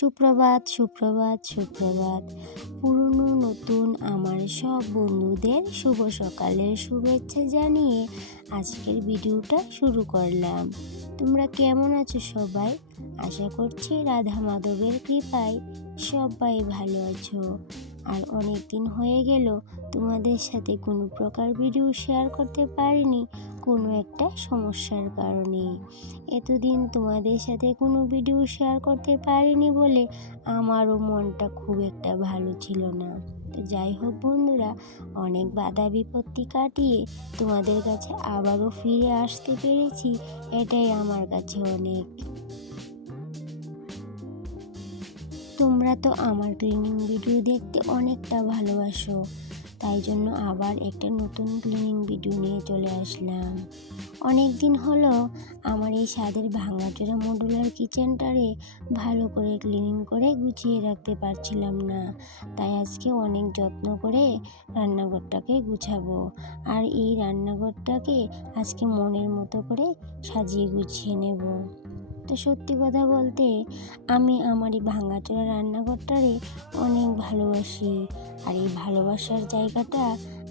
সুপ্রভাত সুপ্রভাত সুপ্রভাত। পুরনো নতুন আমার সব বন্ধুদের শুভ সকালের শুভেচ্ছা জানিয়ে আজকের ভিডিওটা শুরু করলাম। তোমরা কেমন আছো সবাই? আশা করছি রাধা মাধবের কৃপায় সবাই ভালো আছো। আর অনেক দিন হয়ে গেল তোমাদের সাথে কোনো প্রকার ভিডিও শেয়ার করতে পারিনি, কোনো একটা সমস্যার কারণে। এতদিন তোমাদের সাথে কোনো ভিডিও শেয়ার করতে পারিনি বলে আমারও মনটা খুব একটা ভালো ছিল না। তো যাই হোক বন্ধুরা, অনেক বাধা বিপত্তি কাটিয়ে তোমাদের কাছে আবারও ফিরে আসতে পেরেছি, এটাই আমার কাছে অনেক। তোমরা তো আমার ক্লিনিং ভিডিও দেখতে অনেকটা ভালোবাসো, তাই জন্য আবার একটা নতুন ক্লিনিং ভিডিও নিয়ে চলে আসলাম। অনেক দিন হলো আমার এই ছাদের ভাঙাচোরা মডুলার কিচেনটারে ভালো করে ক্লিনিং করে গুছিয়ে রাখতে পারছিলাম না, তাই আজকে অনেক যত্ন করে রান্নাঘরটাকে গুছাবো। আর এই রান্নাঘরটাকে আজকে মনের মতো করে সাজিয়ে গুছিয়ে নেব। তো সত্যি কথা বলতে আমি আমার এই ভাঙাচোরা রান্নাঘরটারে অনেক ভালোবাসি, আর এই ভালোবাসার জায়গাটা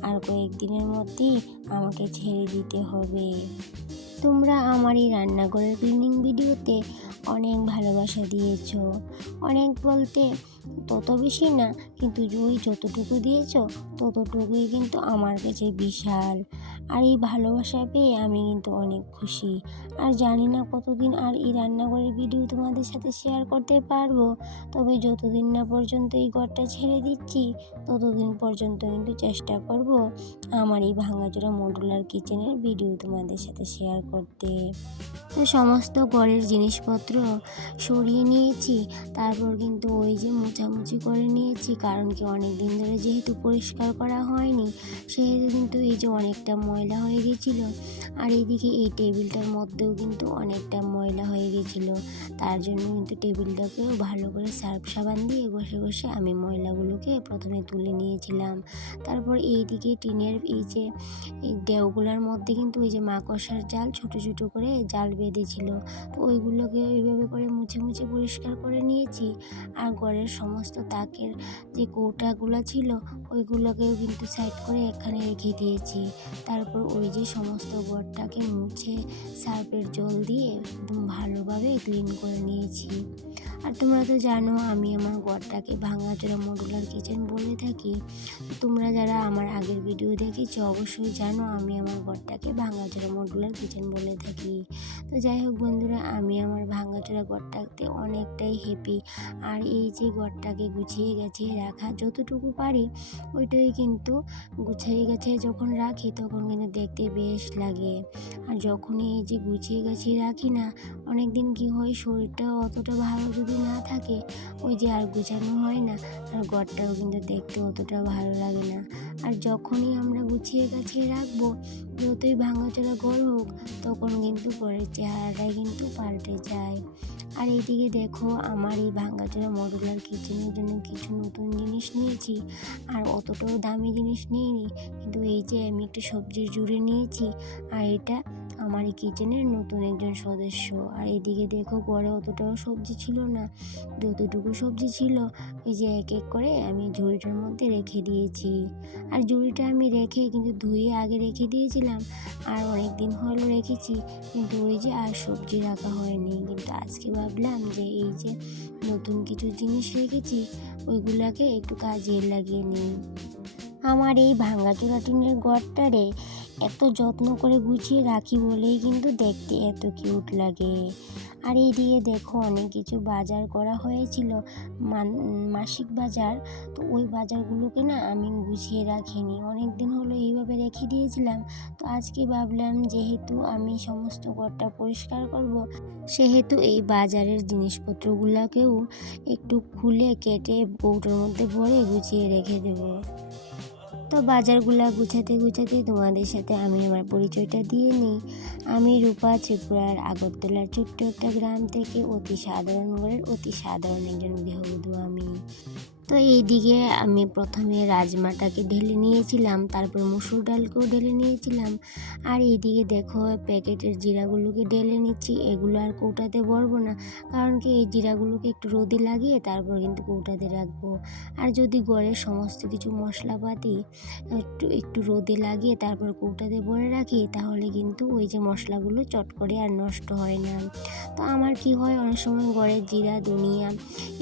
আর কয়েকদিনের মধ্যেই আমাকে ছেড়ে দিতে হবে। তোমরা আমার এই রান্নাঘরের ক্লিনিং ভিডিওতে অনেক ভালোবাসা দিয়েছো, অনেক বলতে তত বেশি না, কিন্তু ওই যতটুকু দিয়েছো ততটুকুই কিন্তু আমার কাছে বিশাল। আর এই ভালোবাসা পেয়ে আমি কিন্তু অনেক খুশি। আর জানি না কতদিন আর এই রান্নাঘরের ভিডিও তোমাদের সাথে শেয়ার করতে পারবো, তবে যতদিন না পর্যন্ত এই ঘরটা ছেড়ে দিচ্ছি ততদিন পর্যন্ত কিন্তু চেষ্টা করব আমার এই ভাঙাচোরা মডুলার কিচেনের ভিডিও তোমাদের সাথে শেয়ার করতে। তো সমস্ত ঘরের জিনিসপত্র সরিয়ে নিয়েছি, তারপর কিন্তু ওই যে মোছামুছি করে নিয়েছি, কারণ কি অনেক দিন ধরে যেহেতু পরিষ্কার করা হয়নি সেহেতু কিন্তু এই যে অনেকটা ময়লা হয়ে গেছিলো। আর এইদিকে এই টেবিলটার মধ্যেও কিন্তু অনেকটা ময়লা হয়ে গেছিলো, তার জন্য কিন্তু টেবিলটাকেও ভালো করে সার্ফ সাবান দিয়ে ঘষে ঘষে আমি ময়লাগুলোকে প্রথমে তুলে নিয়েছিলাম। তারপর এইদিকে টিনের এই যে এই ডেউগুলোর মধ্যে কিন্তু ওই যে মাকড়সার জাল ছোট ছোট করে জাল বেঁধেছিল, তো ওইগুলোকে ওইভাবে করে মুছে মুছে পরিষ্কার করে নিয়েছি। আর ঘরের সমস্ত তাকের যে কৌটাগুলো ছিল ওইগুলোকেও কিন্তু সাইড করে এখানে রেখে দিয়েছি। তারপর ওই যে সমস্ত ঘরটাকে মুছে সার্ফের জল দিয়ে একদম ভালোভাবে ক্লিন করে নিয়েছি। আর তোমরা তো জানো আমি আমার ঘরটাকে ভাঙাচোরা মডুলার কিচেন বলে থাকি। তোমরা যারা আমার আগের ভিডিও দেখেছো অবশ্যই জানো আমি আমার ঘরটাকে ভাঙাচোরা মডুলার কিচেন বলে থাকি। তো যাই হোক বন্ধুরা, আমি আমার ভাঙাচোরা ঘরটাতে অনেকটাই হ্যাপি। আর এই যে ঘরটাকে গুছিয়ে গাছিয়ে রাখা যতটুকু পারি ওইটাই কিন্তু গুছিয়ে গাছিয়ে যখন রাখি তখন কিন্তু দেখতে বেশ লাগে। আর যখনই এই যে গুছিয়ে গাছিয়ে রাখি না, অনেক দিন কি হয় শরীরটা অতটা ভালো যদি না থাকে ওই যে আর গুছানো হয় না, আর ঘরটাও কিন্তু দেখতে অতটা ভালো লাগে না। আর যখনই আমরা গুছিয়ে গাছিয়ে রাখবো যতই ভাঙাচোরা ঘর হোক তখন কিন্তু ঘরের চেহারাটাই কিন্তু পাল্টে যায়। আর এইদিকে দেখো আমার এই ভাঙাচোরা মডুলার কিচেনের জন্য কিছু নতুন জিনিস নিয়েছি, আর অতটাও দামি জিনিস নিইনি, কিন্তু এই যে আমি একটু সবজির ঝুড়ি নিয়েছি, আর এটা আমার এই কিচেনের নতুন একজন সদস্য। আর এদিকে দেখো ঘরে অতটাও সবজি ছিল না, যতটুকু সবজি ছিল এই যে এক এক করে আমি ঝুড়িটার মধ্যে রেখে দিয়েছি। আর ঝুড়িটা আমি রেখে কিন্তু ধুয়ে আগে রেখে দিয়েছিলাম, আর অনেক দিন হলো রেখেছি, কিন্তু ওই যে আর সবজি রাখা হয়নি। কিন্তু আজকে ভাবলাম যে এই যে নতুন কিছু জিনিস রেখেছি ওইগুলাকে একটু কাজে লাগিয়ে নিই। আমার এই ভাঙাচোরা টিনের ঘরটারে এত যত্ন করে গুছিয়ে রাখি বলেই কিন্তু দেখতে এত কিউট লাগে। আর এইদিকে দেখো অনেক কিছু বাজার করা হয়েছিল, মাসিক বাজার, তো ওই বাজারগুলোকে না আমি গুছিয়ে রাখিনি, অনেক দিন হলো এইভাবে রেখে দিয়েছিলাম। তো আজকে ভাবলাম যেহেতু আমি সমস্ত ঘরটা পরিষ্কার করব সেহেতু এই বাজারের জিনিসপত্রগুলোকেও একটু খুলে কেটে কৌটোর মধ্যে ভরে গুছিয়ে রেখে দেবো। তো বাজারগুলা গুছাতে গুছাতে তোমাদের সাথে আমি আমার পরিচয়টা দিয়ে নিই। আমি রূপা, ত্রিপুরার আগরতলার ছোট্ট একটা গ্রাম থেকে অতি সাধারণ ঘরের অতি সাধারণ একজন গৃহবধূ আমি। তো এইদিকে আমি প্রথমে রাজমাটাকে ঢেলে নিয়েছিলাম, তারপর মুসুর ডালকেও ঢেলে নিয়েছিলাম। আর এইদিকে দেখো প্যাকেটের জিরাগুলোকে ঢেলে নিচ্ছি। এগুলো আর কৌটাতে ভরবো না, কারণ কি এই জিরাগুলোকে একটু রোদে লাগিয়ে তারপর কিন্তু কৌটাতে রাখবো। আর যদি ঘরের সমস্ত কিছু মশলাপাতি একটু একটু রোদে লাগিয়ে তারপর কৌটাতে ভরে রাখি, তাহলে কিন্তু ওই যে মশলাগুলো চট করে আর নষ্ট হয় না। তো আমার কি হয়, অনেক সময় ঘরের জিরা ধনিয়া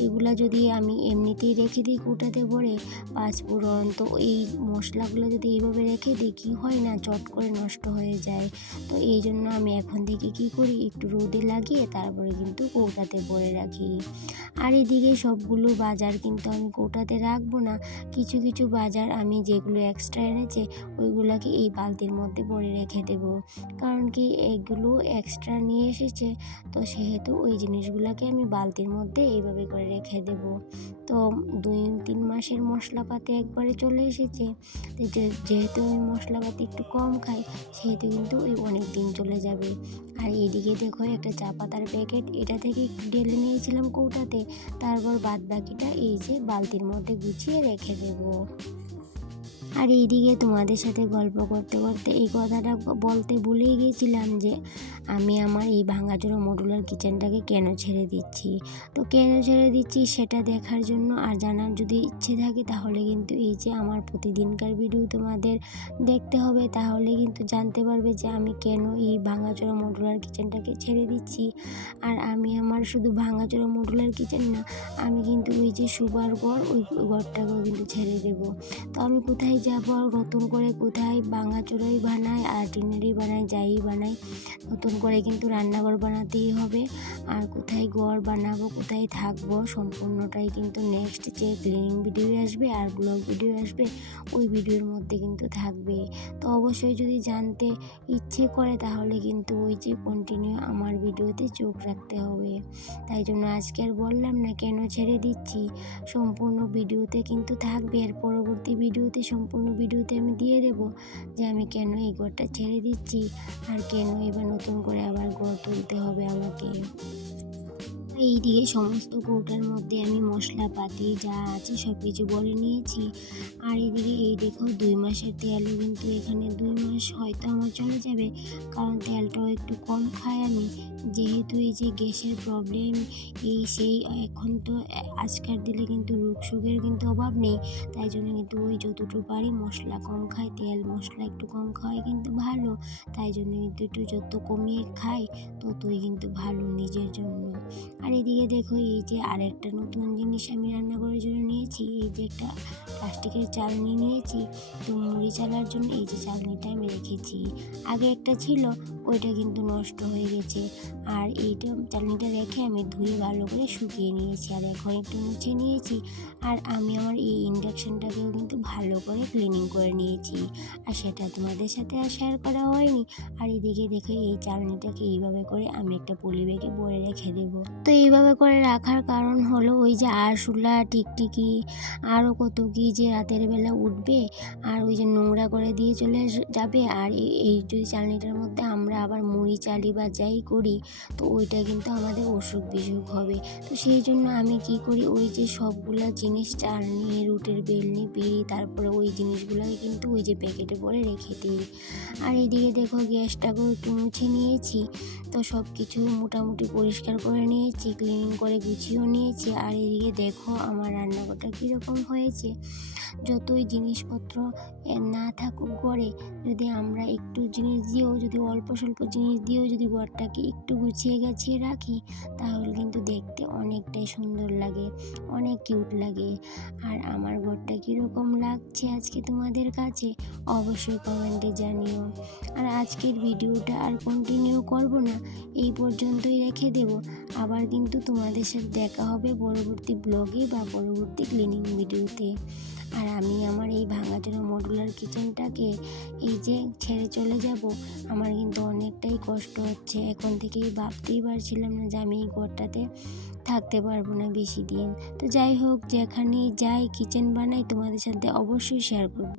এগুলা যদি আমি এমনিতেই রেখে দিই কৌটাতে ভরে, পাঁচফোড়ন, তো এই মশলাগুলো যদি এইভাবে রেখে দিই কী হয় না, চট করে নষ্ট হয়ে যায়। তো এই জন্য আমি এখন থেকে কী করি, একটু রোদে লাগিয়ে তারপরে কিন্তু কৌটাতে ভরে রাখি। আর এদিকে সবগুলো বাজার কিন্তু আমি কৌটাতে রাখবো না, কিছু কিছু বাজার আমি যেগুলো এক্সট্রা এনেছে ওইগুলোকে এই বালতির মধ্যে ভরে রেখে দেবো। কারণ কি এগুলো এক্সট্রা নিয়ে এসেছে, তো সেহেতু ওই জিনিসগুলোকে আমি বালতির মধ্যে এইভাবে করে রেখে দেব। তো 2-3 মাসের মশলাপাতি একবারে চলে এসেছে। তো যেহেতু আমি মশলাপাতি একটু কম খাই, সেহেতু কিন্তু ওই অনেক দিন চলে যাবে। আর এইদিকে দেখো একটা চা পাতার প্যাকেট, এটা থেকে একটু ঢেলে নিয়েছিলাম কৌটাতে, তারপর বাদ বাকিটা এই যে বালতির মধ্যে গুছিয়ে রেখে দেবো। আর এইদিকে তোমাদের সাথে গল্প করতে করতে এই কথাটা বলতে ভুলেই গিয়েছিলাম যে আমি আমার এই ভাঙাচোরা মডুলার কিচেনটাকে কেন ছেড়ে দিচ্ছি। তো কেন ছেড়ে দিচ্ছি সেটা দেখার জন্য আর জানার যদি ইচ্ছে থাকে, তাহলে কিন্তু এই যে আমার প্রতিদিনকার ভিডিও তোমাদের দেখতে হবে, তাহলে কিন্তু জানতে পারবে যে আমি কেন এই ভাঙাচোরা মডুলার কিচেনটাকে ছেড়ে দিচ্ছি। আর আমি আমার শুধু ভাঙাচোরা মডুলার কিচেন না, আমি কিন্তু ওই যে শোবার ঘর, ওই ঘরটাকেও কিন্তু ছেড়ে দেবো। তো আমি কোথায় যাব, নতুন করে কোথায় ভাঙাচোরাই বানাই আর টিনেরই বানাই, যাই বানাই, নতুন করে কিন্তু রান্নাঘর বানাতেই হবে। আর কোথায় ঘর বানাবো, কোথায় থাকবো, সম্পূর্ণটাই কিন্তু নেক্সট যে ক্লিনিং ভিডিও আসবে আর ব্লগ ভিডিও আসবে, ওই ভিডিওর মধ্যে কিন্তু থাকবে। তো অবশ্যই যদি জানতে ইচ্ছে করে, তাহলে কিন্তু ওই যে কন্টিনিউ আমার ভিডিওতে চোখ রাখতে হবে। তাই জন্য আজকে আর বললাম না কেন ছেড়ে দিচ্ছি, সম্পূর্ণ ভিডিওতে কিন্তু থাকবে। আর পরবর্তী ভিডিওতে সম্পূর্ণ ভিডিওতে আমি দিয়ে দেব যে আমি কেন এই ঘরটা ছেড়ে দিচ্ছি আর কেন এবার নতুন করে আবার ঘর তুলতে হবে আমাকে। এইদিকে সমস্ত কৌটার মধ্যে আমি মশলাপাতি যা আছে সব কিছু ভরে নিয়েছি। আর এদিকে এই দেখো 2 মাসের তেলও কিন্তু এখানে 2 মাস হয়তো আমার চলে যাবে, কারণ তেলটাও একটু কম খাই আমি, যেহেতু এই যে গ্যাসের প্রবলেম এই সেই। এখন তো আজকাল দিলে কিন্তু রোগ শোকের কিন্তু অভাব নেই, তাই জন্য কিন্তু ওই যতটুকু পারি মশলা কম খাই, তেল মশলা একটু কম খাওয়াই কিন্তু ভালো। তাই জন্য কিন্তু একটু যত কমিয়ে খাই ততই কিন্তু ভালো নিজের জন্য। আর এদিকে দেখো এই যে আরেকটা নতুন জিনিস আমি রান্না করার জন্য নিয়েছি, এই যে একটা প্লাস্টিকের চালনি নিয়েছি। তো মুড়ি চালার জন্য এই যে চালনিটা আমি রেখেছি। আগে একটা ছিল, ওইটা কিন্তু নষ্ট হয়ে গেছে। আর এইটা চালনিটা রেখে আমি ধুয়ে ভালো করে শুকিয়ে নিয়েছি, আর এখন একটু মুছে নিয়েছি। আর আমি আমার এই ইন্ডাকশানটাকেও কিন্তু ভালো করে ক্লিনিং করে নিয়েছি, আর সেটা তোমাদের সাথে আর শেয়ার করা হয়নি। আর এদিকে দেখো এই চালনিটাকে এইভাবে করে আমি একটা পলি ব্যাগে ভরে রেখে দেবো। তো এইভাবে করে রাখার কারণ হলো ওই যে আরশোলা, টিকটিকি, আরও কত কী যে রাতের বেলা উঠবে আর ওই যে নোংরা করে দিয়ে চলে যাবে। আর এই যদি চালনিটার মধ্যে আমরা আবার মুড়ি চালি বা যাই করি, তো ওইটা কিন্তু আমাদের অসুখ বিসুখ হবে। তো সেই জন্য আমি কি করি, ওই যে সবগুলা জিনিস চালনি, রুটের বেলনি, বিড়ি, তারপরে ওই জিনিসগুলোকে কিন্তু ওই যে প্যাকেটে ভরে রেখে দিই। আর এইদিকে দেখো গ্যাসটাকেও একটু মুছে নিয়েছি। তো সব কিছু মোটামুটি পরিষ্কার করে নিয়েছি, ক্লিনিং করে গুছিয়েও নিয়েছি। আর এদিকে দেখো আমার রান্নাঘরটা কীরকম হয়েছে। যতই জিনিসপত্র না থাকুক ঘরে, যদি আমরা একটু জিনিস দিয়েও, যদি অল্প স্বল্প জিনিস দিয়েও যদি ঘরটাকে একটু গুছিয়ে গাছিয়ে রাখি, তাহলে কিন্তু দেখতে অনেকটাই সুন্দর লাগে, অনেক কিউট লাগে। আর আমার ঘরটা কীরকম লাগছে আজকে তোমাদের কাছে অবশ্যই কমেন্টে জানিও। আর আজকের ভিডিওটা আর কন্টিনিউ করব না, এই পর্যন্তই রেখে দেব। আবার কিন্তু তোমাদের সাথে দেখা হবে পরবর্তী ব্লগে বা পরবর্তী ক্লিনিং ভিডিওতে। আর আমি আমার এই ভাঙাচোরা মডুলার কিচেনটাকে এই যে ছেড়ে চলে যাব, আমার কিন্তু অনেকটাই কষ্ট হচ্ছে। এখন থেকেই ভাবতেই পারছিলাম না যে আমি এই ঘরটাতে থাকতে পারবো না বেশি দিন। তো যাই হোক, যেখানেই যাই কিচেন বানাই তোমাদের সাথে অবশ্যই শেয়ার করব।